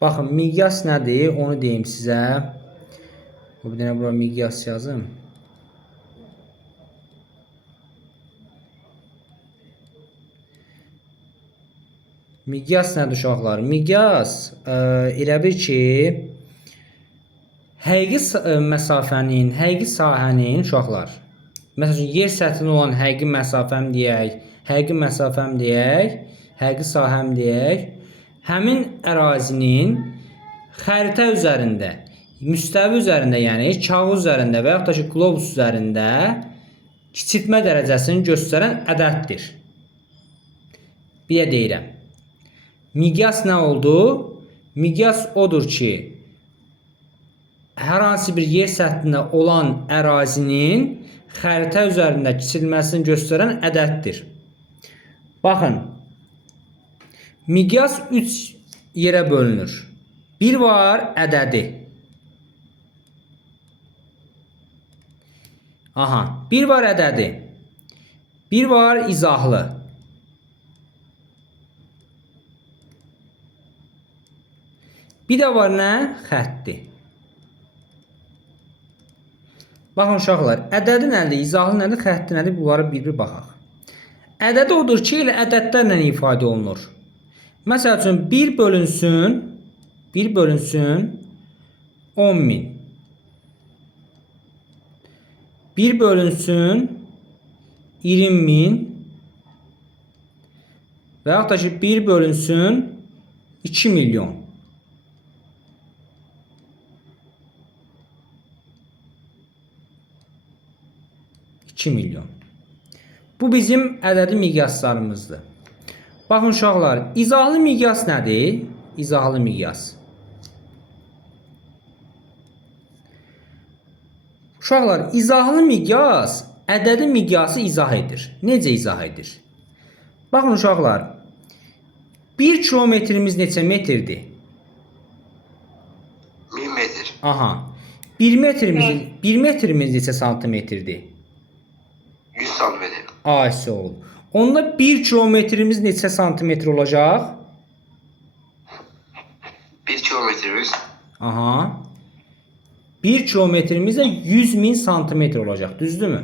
Baxın, miqyas nədir? Onu deyim sizə. Bir dənə bura miqyas yazım. Miqyas nədir uşaqlar? Miqyas elə bir ki, həqiqi məsafənin, həqiqi sahənin uşaqlar. Məsələn, yer səthində olan həqiqi məsafəm deyək, həqiqi məsafəm deyək, həqiqi sahəm deyək. Həmin ərazinin xəritə üzərində, müstəvi üzərində, yəni kağız üzərində və yaxud da ki, qlobus üzərində kiçiltmə dərəcəsini göstərən ədəddir. Bir də deyirəm. Miqyas nə oldu? Miqyas odur ki, hər hansı bir yer səthində olan ərazinin xəritə üzərində kiçilməsini göstərən ədəddir. Baxın, miqyas 3 yerə bölünür. Bir var ədədi. Aha, bir var ədədi. Bir var izahlı. Bir də var nə? Xətti. Baxın uşaqlar, ədədi nədir, izahlı nədir, xətti nədir? Bunlara bir-bir baxaq. Ədədi odur ki, elə ədədlərlə ifadə olunur. Məsəl üçün, 1 bölünsün 10.000. 1 bölünsün 20.000 və yaxud da ki, 1 bölünsün 2 milyon. Bu bizim ədədi miqyaslarımızdır. Baxın uşaqlar, izahlı miqyas nədir? İzahlı miqyas. Uşaqlar, izahlı miqyas ədədi miqyası izah edir. Necə izah edir? Baxın uşaqlar, 1 kilometrimiz neçə metrdir? 1000 metr. Aha. 1 metrimiz neçə santimetrdir? 100 santimetr. Ay, sağ ol. Onda 1 kilometrimiz neçə santimetr olacaq? 1 kilometrimiz. Aha. 1 kilometrimiz də 100.000 santimetr olacaq. Düzdürmü?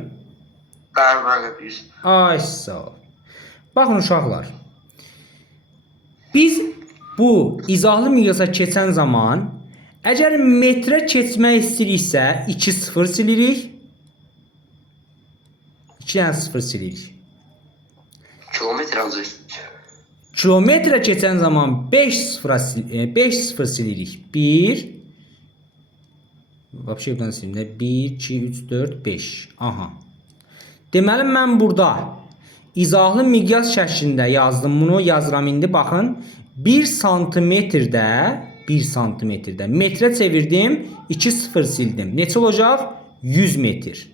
Bəli, 100. Ay, sağ ol. Baxın uşaqlar. Biz bu izahlı miqyasa keçən zaman əgər metrə keçmək istəyiriksə 2 sıfır silirik. 2 dənə sıfır silirik. Kilometr ancaq. Kilometrə keçən zaman 5 sıfır silirik. 1 Vəbşə bir dənə silim. 1, 2, 3, 4, 5. Aha. Deməli, mən burada izahlı miqyas şəklində yazdım. Bunu yazıram indi. Baxın. 1 santimetrdə metrə çevirdim. 2 sıfır sildim. Neçə olacaq? 100 metr.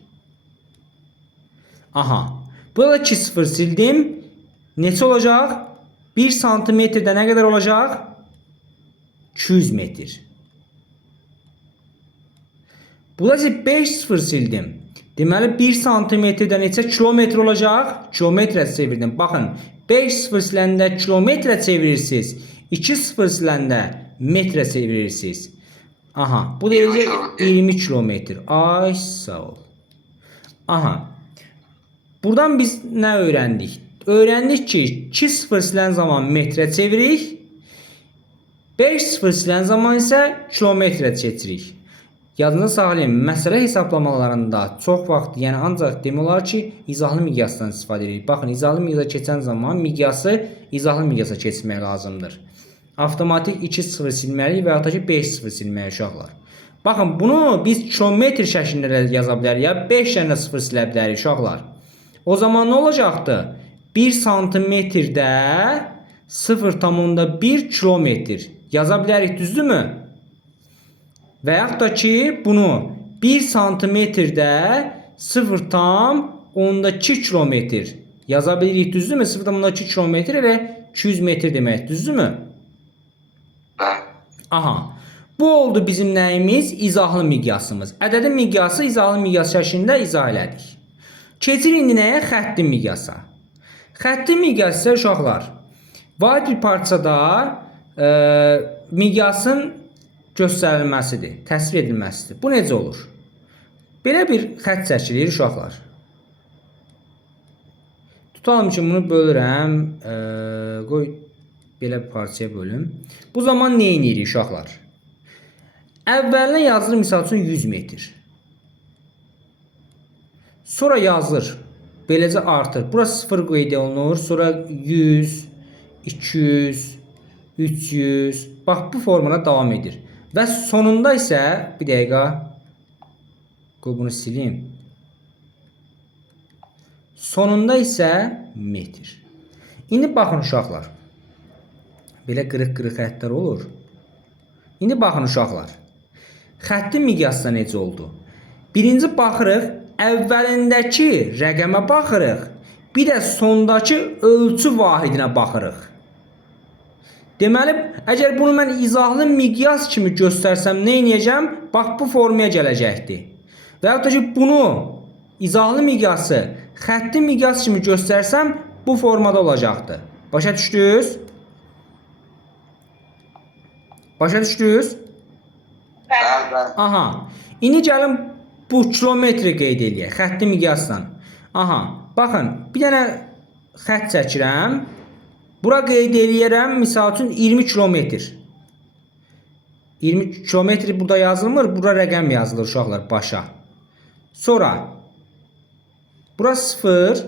Aha. Burada 2 sıfır sildim. Neçə olacaq? 1 santimetrdə nə qədər olacaq? 200 metr. Burada 5 sıfır sildim. Deməli 1 santimetrdə neçə kilometr olacaq? Kilometrə çevirdim. Baxın, 5 sıfır siləndə kilometrə çevirirsiniz. 2 sıfır siləndə metrə çevirirsiniz. Aha, bu da 20 kilometr. Ay, sağ ol. Aha. Buradan biz nə öyrəndik? Öyrəndik ki, 2 sıfır silən zaman metrə çevirik. 5 sıfır silən zaman isə kilometrə keçirik. Yadınızda saxlayın, məsələ hesablamalarında çox vaxt, yəni ancaq demək olar ki, izahlı miqyasdan istifadə edirik. Baxın, izahlı miqyasa keçən zaman miqyası izahlı miqyasa keçmək lazımdır. Avtomatik 2 sıfır silməliyik və ya da ki 5 sıfır silməliyik uşaqlar. Baxın, bunu biz kilometr şəklində yaza bilərik ya 5 dənə sıfır silə bilərik uşaqlar. O zaman nə olacaqdı? 1 santimetrdə 0,1 kilometr yaza bilərik, düzdürmü? Və yaxud da ki, bunu 1 santimetrdə 0,2 kilometr yaza bilirik, düzdürmü? 0,2 kilometr elə 200 metr demək, düzdürmü? Aha. Bu oldu bizim nəyimiz? İzahlı miqyasımız. Ədədin miqyası izahlı miqyas şəklində izah elədik. Keçir indi nəyə? Xətti miqyasa. Xətti miqyas isə uşaqlar, vahid bir parçada miqyasın göstərilməsidir, təsvir edilməsidir. Bu necə olur? Belə bir xətt çəkilir uşaqlar. Tutalım ki, bunu bölürəm. Qoy belə bir parçaya bölüm. Bu zaman nə edirik uşaqlar? Əvvəlinə yazılır misal üçün 100 metr. Sonra yazılır. Beləcə artır. Burası 0 qeyd olunur. Sonra 100, 200, 300. Bax bu formada davam edir. Və sonunda isə bir dəqiqə qoy bunu sileyim. Sonunda isə metr. İndi baxın uşaqlar. Belə qırıq-qırıq xəttlər olur. İndi baxın uşaqlar. Xəttin miqyası necə oldu? Birinci baxırıq, əvvəlindəki rəqəmə baxırıq. Bir də sondakı ölçü vahidinə baxırıq. Deməli, əgər bunu mən izahlı miqyas kimi göstərsəm, nə edəcəm? Bax, bu formaya gələcəkdir. Və yaxud da ki, bunu izahlı miqyası xətti miqyas kimi göstərsəm, bu formada olacaqdır. Başa düşdünüz? Başa düşdünüz? Bəli. Aha. İndi gəlin bu kilometri qeyd eləyək. Xətti miqyasla. Aha. Baxın, bir dənə xətt çəkirəm. Bura qeyd eləyərəm. Misal üçün 20 kilometr. 20 kilometri burada yazılmır. Bura rəqəm yazılır uşaqlar başa. Sonra bura 0.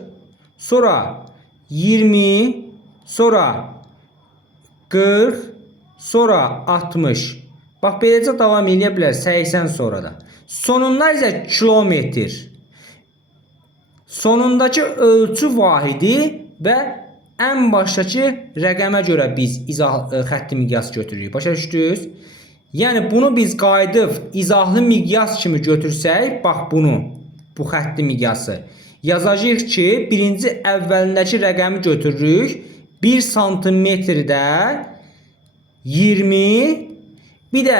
Sonra 20. Sonra 40. Sonra 60. Bax, beləcə davam edə bilər 80 sonra da. Sonunda isə kilometr. Sonundakı ölçü vahidi və ən başdakı rəqəmə görə biz xətti miqyas götürürük. Başa düşdünüz? Yəni bunu biz qayıdıb izahlı miqyas kimi götürsək, bax bunu, bu xətti miqyası yazacağıq ki, birinci əvvəlindəki rəqəmi götürürük. 1 santimetrdə 20. Bir də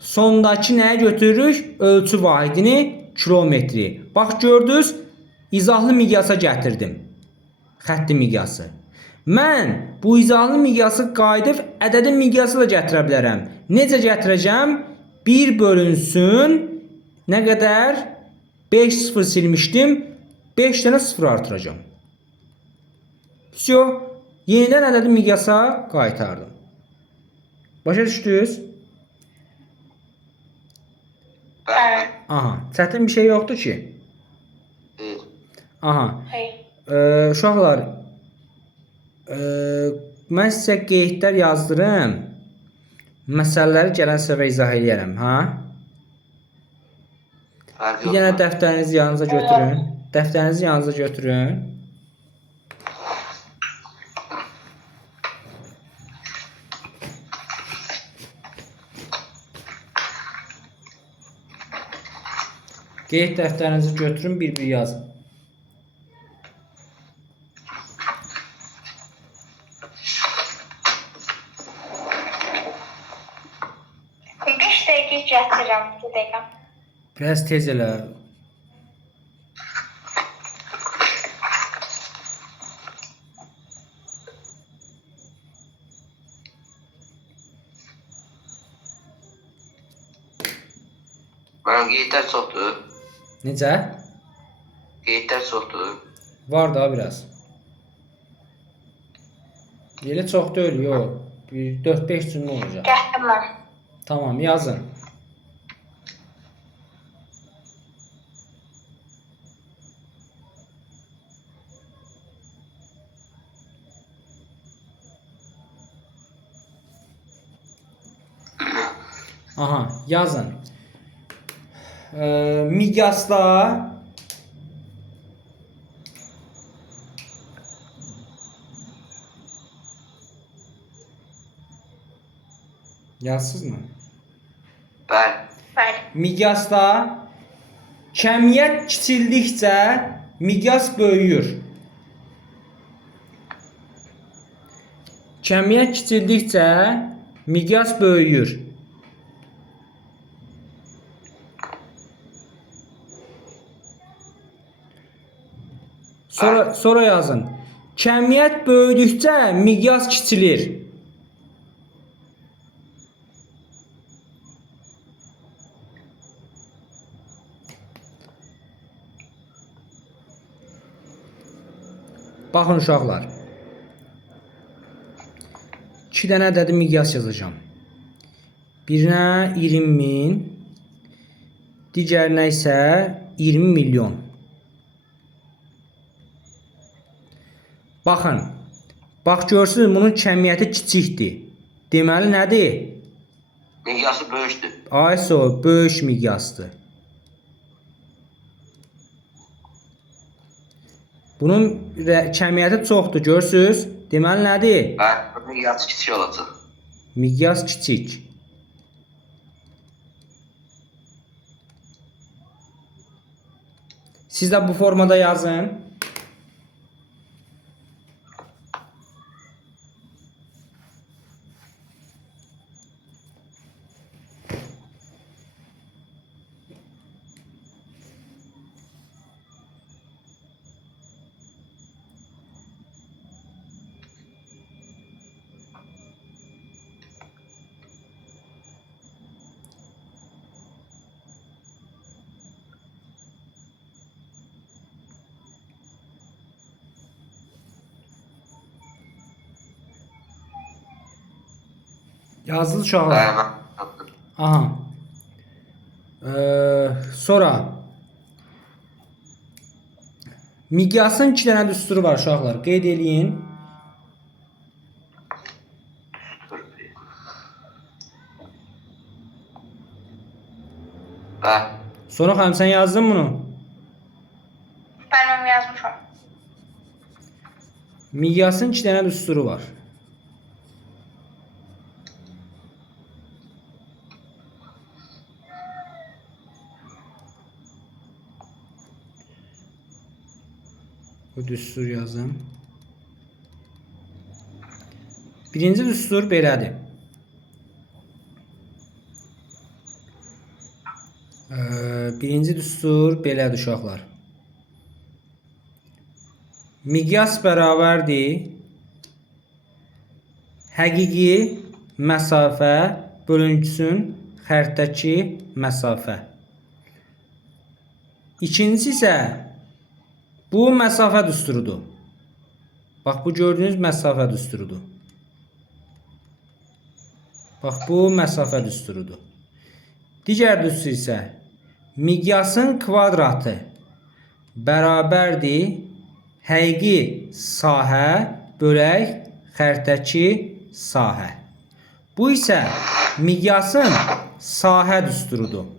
sondakı nəyə götürürük? Ölçü vahidini kilometri. Bax, gördünüz, izahlı miqyasa gətirdim. Xətti miqyası. Mən bu izahlı miqyası qayıdıb ədədi miqyası da gətirə bilərəm. Necə gətirəcəm? 1 bölünsün. Nə qədər? 5 sıfır silmişdim. 5 dənə sıfır artıracağım. Vəsiyo, yenidən ədədi miqyasa qaytardım. Başa düşdünüz? Bəli. Aha, çətin bir şey yoxdur ki. Deyil. Aha. Hayır. Uşaqlar, mən sizə qeydlər yazdırım. Məsələləri gələn səfər izah edərəm, ha? Fərq Bir dənə yoxdur. dəftərinizi yanınıza götürün. Dəftərinizi yanınıza götürün. Qeyd dəftərinizi götürün, bir-bir yazın. Beş dəqiqə gətirəm, bir dəqiqə. Biraz tez elə. Mənim qeydlər çoxdur. Necə? Qeydlər çoxdur. Var da biraz. Elə çox deyil, yox. Bir 4-5 cümlə olacaq. Gətirdim mən. Tamam, yazın. Aha, yazın. Miqyasla yazsız mı? Bəli. Bəli. Miqyasla kəmiyyət kiçildikcə miqyas böyüyür. Kəmiyyət kiçildikcə miqyas böyüyür. Sonra yazın. Kəmiyyət böyüdükcə miqyas kiçilir. Baxın uşaqlar. 2 dənə ədədi miqyas yazacağam. Birinə 20.000, digərinə isə 20 milyon. Baxın. Bax görürsünüz bunun kəmiyyəti kiçikdir. Deməli nədir? Miqyası böyükdür. ISO böyük miqyasdır. Bunun kəmiyyəti çoxdur, görürsünüz? Deməli nədir? Bəli, miqyası kiçik olacaq. Miqyas kiçik. Siz də bu formada yazın. Yazdınız uşaqlar. Bəli, mən yapdım. Aha. Sonra miqyasın 2 dənə düsturu var uşaqlar. Qeyd eləyin. Bəli. Sonra xanım sən yazdın bunu. Benim yazmışım. Miqyasın 2 dənə düsturu var. Bu düstur yazın. Birinci düstur belədir. Birinci düstur belədir uşaqlar. Miqyas bərabərdir həqiqi məsafə bölünsün xərtdəki məsafə. İkincisi isə bu məsafə düsturudur. Bax bu gördüyünüz məsafə düsturudur. Bax bu məsafə düsturudur. Digər düstur isə miqyasın kvadratı bərabərdir həqiqi sahə bölək xərtdəki sahə. Bu isə miqyasın sahə düsturudur.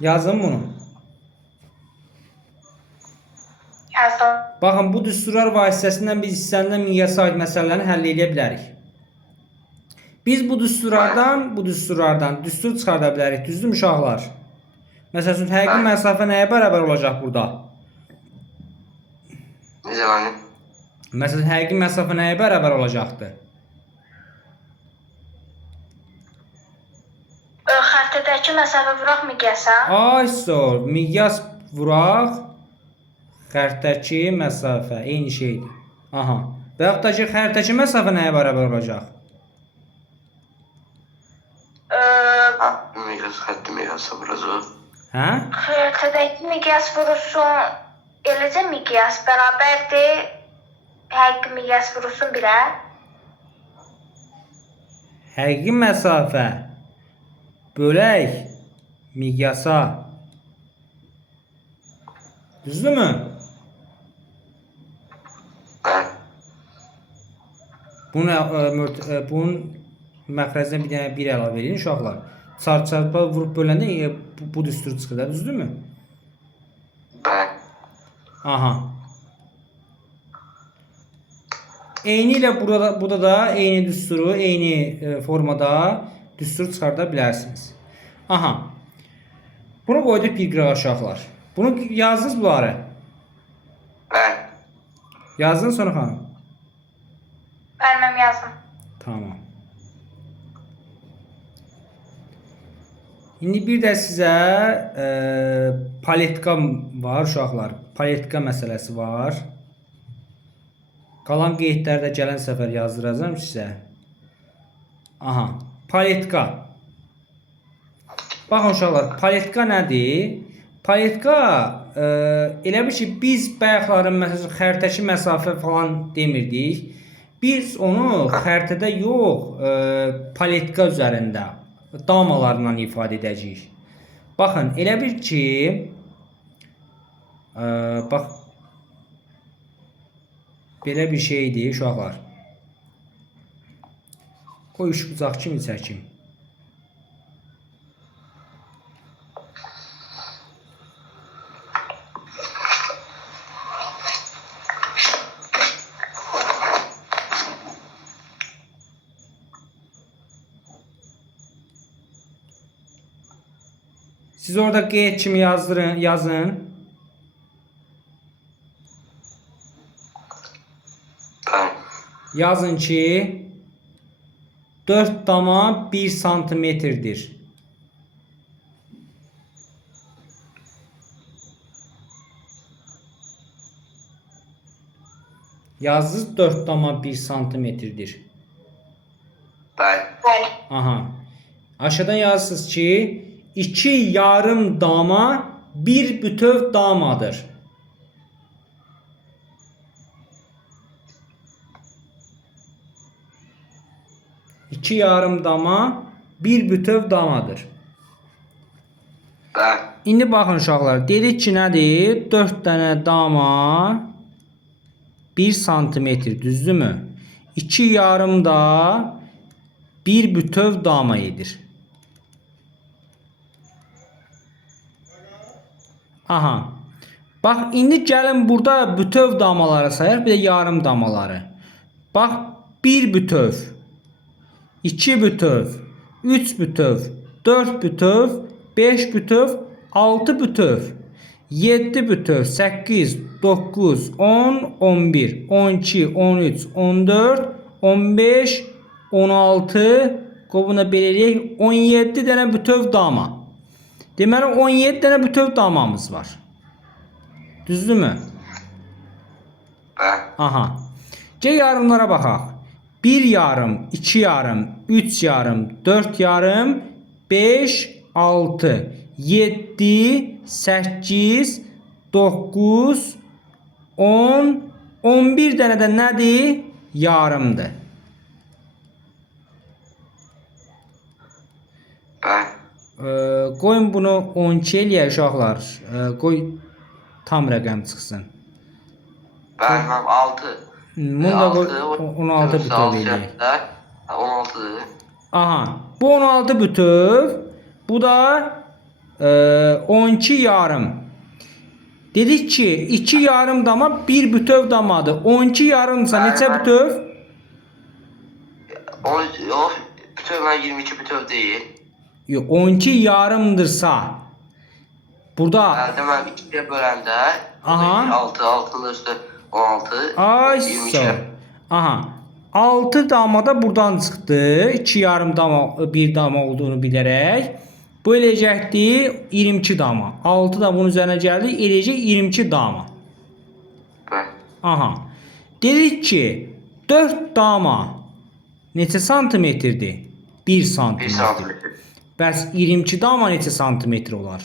Yazın bunu. Yazdım. Baxın bu düsturlar vasitəsilə biz istənilən miqyasa aid məsələni həll edə bilərik. Biz bu düsturlardan düstur çıxarda bilərik. Düzdürmü uşaqlar? Məsəl üçün həqiqi məsafə nəyə bərabər olacaq burada? Necə mənim? Məsələn həqiqi məsafə nəyə bərabər olacaqdır? Xəritədəki məsafə vuraq miqyasa. ISO miqyas vuraq xəritdəki məsafə eyni şeydir. Aha. Və yaxud da ki xəritdəki məsafə nəyə bərabər olacaq? Miqyas, xətti miqyasa vuracaq. Hə? Xəritədəki miqyas vurulsun. Eləcə miqyas bərabərdir həqiqi miqyas vurulsun birə. Həqiqi məsafə bölək miqyasa. Düzdürmü? Bəli. Bunun məxrəcinə bir dənə 1 əlavə edin uşaqlar. Çarpı vurub böləndə bu düstur çıxır da, düzdürmü? Bəli. Aha. Eyni ilə burada da eyni düsturu, eyni formada düstur çıxarda bilərsiniz. Aha. Bunu qoyduq bir qırağa uşaqlar. Bunu yazdınız bunları. Bəli. Yazdın sonra xanım. Mən yazdım. Tamam. İndi bir də sizə paletka var uşaqlar. Paletka məsələsi var. Qalan qeydləri də gələn səfər yazdıracağam sizə. Aha. Paletka. Baxın uşaqlar, paletka nədir? Paletka elə bir ki, biz bayaqların məsələn xəritəki məsafə falan demirdik. Biz onu xəritədə yox, paletka üzərində damalarla ifadə edəcəyik. Baxın, elə bir ki, bax belə bir şeydir uşaqlar. Qoy üç bucaq kimi çəkim. Siz orada qeyd kimi yazın. Ben. Yazın ki 4 dama 1 santimetrdir. Yazdınız 4 dama 1 santimetrdir. Ben. Bəli. Aha. Aşağıdan yazırsınız ki 2 yarım dama 1 bütöv damadır. İki yarım dama 1 bütöv damadır. Ben. İndi baxın uşaqlar, dedik ki nədir? 4 dənə dama 1 santimetr, düzdürmü? 2 yarım da 1 bütöv dama edir. Aha. Bax, indi gəlin burada bütöv damaları sayaq, bir də yarım damaları. Bax, 1 bütöv, 2 bütöv, 3 bütöv, 4 bütöv, 5 bütöv, 6 bütöv, 7 bütöv, 8, 9, 10, 11, 12, 13, 14, 15, 16, qovuna belirləyək, 17 dənə bütöv dama. Deməli 17 dənə bütöv damamız var. Düzdürmü? Ben. Aha. Gəl yarımlara baxaq. 1 yarım, 2 yarım, 3 yarım, 4 yarım, 5, 6, 7, 8, 9, 10, 11 dənə də nədir? Yarımdır. Ben. Qoyun bunu 12 eləyək uşaqlar. Qoy tam rəqəm çıxsın. Ben 6. Bunu da qoy 16 bütöv eləyək. 16. Aha. Bu 16 bütöv. Bu da 12 yarım. Dedik ki 2 yarım dama 1 bütöv damadır. 12 yarımsa neçə bütöv? O bütöv ben 22 bütöv değil. Yox, 12 yarımdırsa burada Demek 2'ye böləndə Aha. 6, 6'nın üstü 16, ay 22. sağ. Aha. 6 dama da buradan çıxdı. 2 yarım dama 1 dama olduğunu bilərək. Bu eləyəcəkdir 22 dama. 6 da bunun üzərinə gəldi, eləyəcək 22 dama. Ben. Aha. Dedik ki 4 dama neçə santimetrdir? 1 1 santimetr. santimetre. Bəs 22 dama neçə santimetr olar?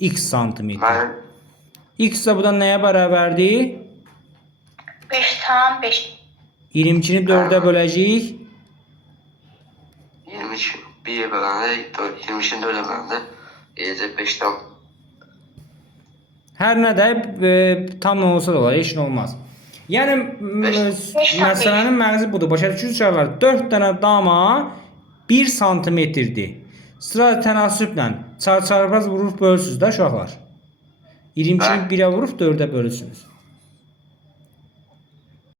X santimetr. Ben. X də buradan nəyə bərabərdir? 5 tam 5. 22-ni 4-ə böləcəyik. 23 1'ye böləndə 23'in 4'e böləndə eləcək 5 tam. Hər nə də tam olsa da olar, heç nə olmaz. Yəni məsələnin məğzi budur. Başa düşürsünüz? 4 dənə dama 1 santimetrdir. Sıra tənasüblə çarpaz vurub bölürsünüz də uşaqlar. 22-ni 1-ə vurub 4-ə bölürsünüz.